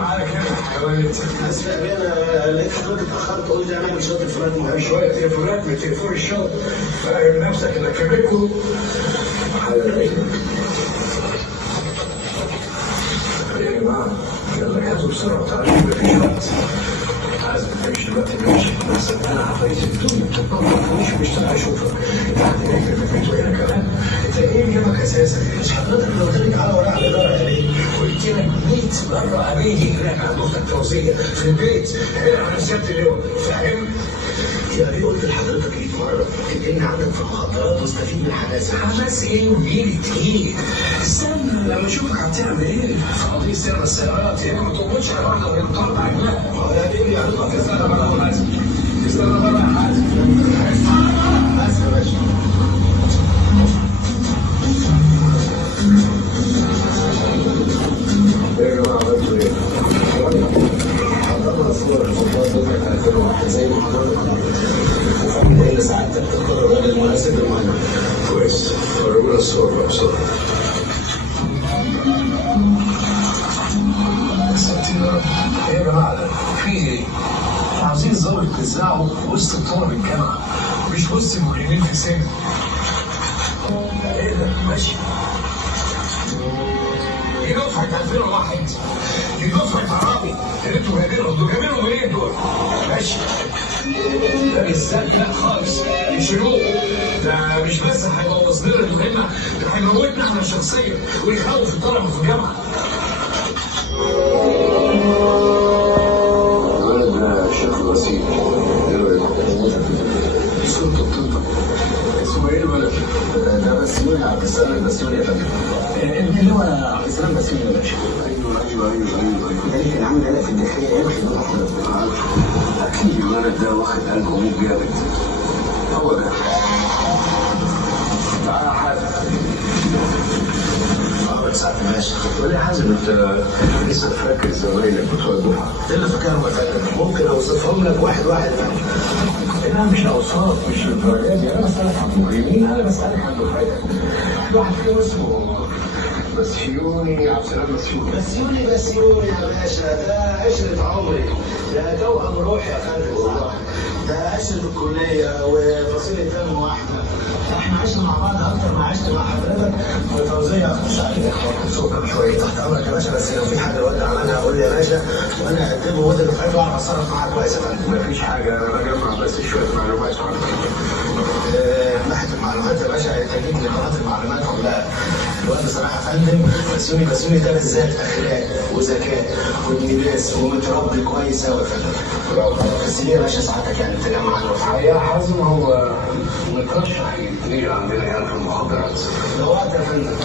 معاك هنا حيوانات؟ اسف انا لقيت حضرتك اتاخرت قلت اعمل شويه تليفونات مهمه. شويه تليفونات من تليفون الشغل. فاهم نفسك انك في بيتكم؟ يا جماعه يلا جهزوا بسرعه تعالوا مفيش وقت. عايز تمشي دلوقتي ماشي، بس انا عفريت الدنيا مش طالع اشوفك. يعني هناك في البيت وهنا كمان. انت ايه جنبك اساسا؟ مش حضرتك اللي قلت لي تعالى ورايا على الاداره يا بيه؟ قلت لك 100 مره ابيجي هناك عند اختك فوزيه في البيت هنا على سياده اللواء، فاهم؟ يا بيه قلت لحضرتك 100 مره ان عندك في المخدرات واستفيد من حماسك. حماس ايه وبيجي تقيل؟ استنى لما اشوفك هتعمل ايه؟ في قضيه سرقه السيارات يعني ما تقبضش على واحده وهي بتطلع عينها. يا بيه يعني استنى بره يا حازم. استنى بره يا حازم. اسف يا باشا. يا جماعه عملتوا ايه؟ حضرنا صور الفوتوات دفعه 2001 زي ما حضرتك وفهمنا ايه اللي ساعدتك تختار الراجل المناسب للمهمه. كويس، ورينا الصور بقى بسرعه. ستي يا رب. ايه يا جماعه ده؟ في ايه؟ عاوزين ظابط تزرعه في وسط طلب الجامعه مش وسط المجرمين في سجن. ايه ده؟ ماشي. دي دفعة 2001 دي دفعة عربي اللي انتوا جايبينهم دول جايبينهم منين دول؟ ماشي. ده بالذات لا خالص يشيلوه. ده مش بس هيبوظ لنا المهمة، ده هيموتنا احنا شخصيا ويخوف الطلبة في الجامعة. الولد ده شكله بسيط. ايه رايك؟ صورته بتنطق. اسمه ايه الولد؟ ده بسيوني عبد السلام البسيوني يا فندم. اللي هو عبد السلام بسيوني يا باشا. ايوه. ده اللي عامل هنا في الداخليه يمشي ده حضرتك. اكيد الولد ده واخد قلبه موت جامد. هو ده. تعالى يا حازم. ساعة ماشي. قول لي يا حازم انت لسه فاكر زمايلك بتوع الدفعه؟ ايه اللي فاكرهم يا فندم؟ ممكن اوصفهم لك واحد واحد يعني. لا مش اوصاف، مش للدرجه دي. انا بسالك عن مجرمين، انا بسالك عن دفعتك. في واحد فيهم اسمه بسيوني، عبد السلام بسيوني. بسيوني يا باشا، ده عشرة عمري، ده توأم روحي يا فندم والله. ده عشرة الكلية وفصيلة دم واحدة. احنا عشنا مع بعض اكتر ما عشت مع حضرتك وفوزية هتخش عليك. صوتك شويه. تحت امرك يا باشا، بس لو في حاجة الواد عملها قول لي يا باشا وانا هقدمه واد دفعته واعرف اتصرف معاه كويس يا فندم. مفيش حاجه، انا بجمع بس شويه معلومات عنك. من ناحيه المعلومات يا باشا هيتجيب لي قناه المعلومات كلها. الواد بصراحه يا فندم بسيوني ده بالذات اخلاق وذكاء وابن ناس ومتربي كويس قوي يا فندم. بس ليه يا باشا ساعتك يعني تجمع عنه؟ يا حازم هو مترشح يتنقل عندنا يعني في المخدرات. ده وقت يا فندم.